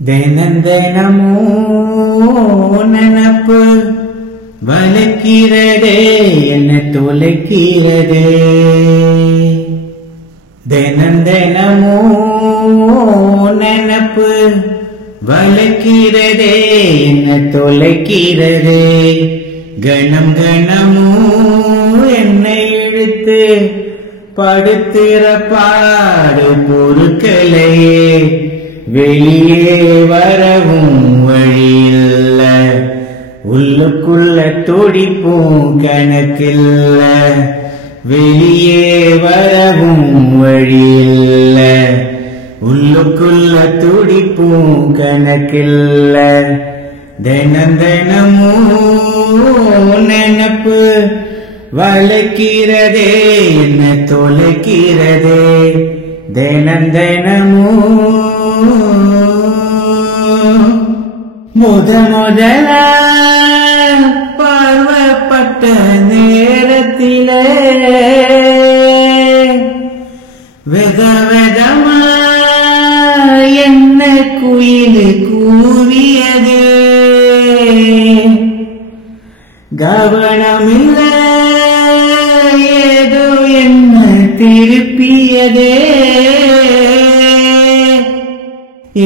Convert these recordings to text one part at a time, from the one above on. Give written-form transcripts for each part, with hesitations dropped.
தினந்தனமோ நினப்பு வலிக்கிறதே, என்ன தொலைக்கிறதே. தினந்தனமோ நினப்பு வலிக்கிறதே, என்ன தொலைக்கிறதே. கணம் கணமோ என்னை இழுத்து படுத்துற பாடு பொறுக்கலையே. வெளியே வரவும் வழியில்ல, உள்ளுக்குள்ள துடிப்பும் கணக்கில்ல. வெளியே வரவும் வழியில்ல, உள்ளுக்குள்ள துடிப்பும் கணக்கில்ல. தினந்தனமோ நினப்பு வலிக்கிறதே, என்ன தொலைக்கிறதே. தினந்தனமோ முதல பார்வப்பட்ட நேரத்திலே வெதமா என்ன குயில் கூவியது. கவனமில்ல ஏதோ என்ன திருப்பியதே.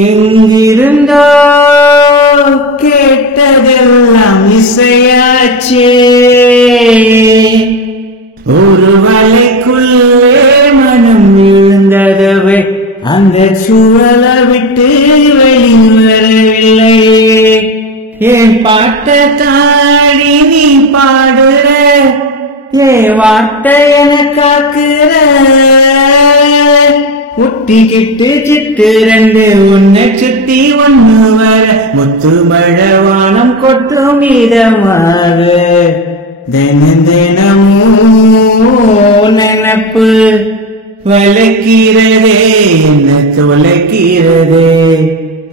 எங்கிருந்தோ கேட்டதெல்லாம் இசையாச்சே. ஒரு வலைக்குள்ளே மனம் விழுந்ததவை, அந்த சூழலை விட்டு வெளிவரவில்லை. என் பாட்ட தாடி நீ பாடுற, என் வார்த்தை என காக்குற. ஒட்டிக்கிட்டு சிட்டு ரெண்டு ஒன்னை சுத்தி ஒண்ணு வர, முத்து மழவானம் கொட்டும் மீதமாக. தினந்தனமோ நினப்பு வலிக்கிறதே, என்ன தொலைக்கிறதே.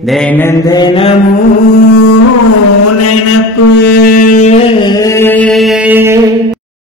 தினந்தனமோ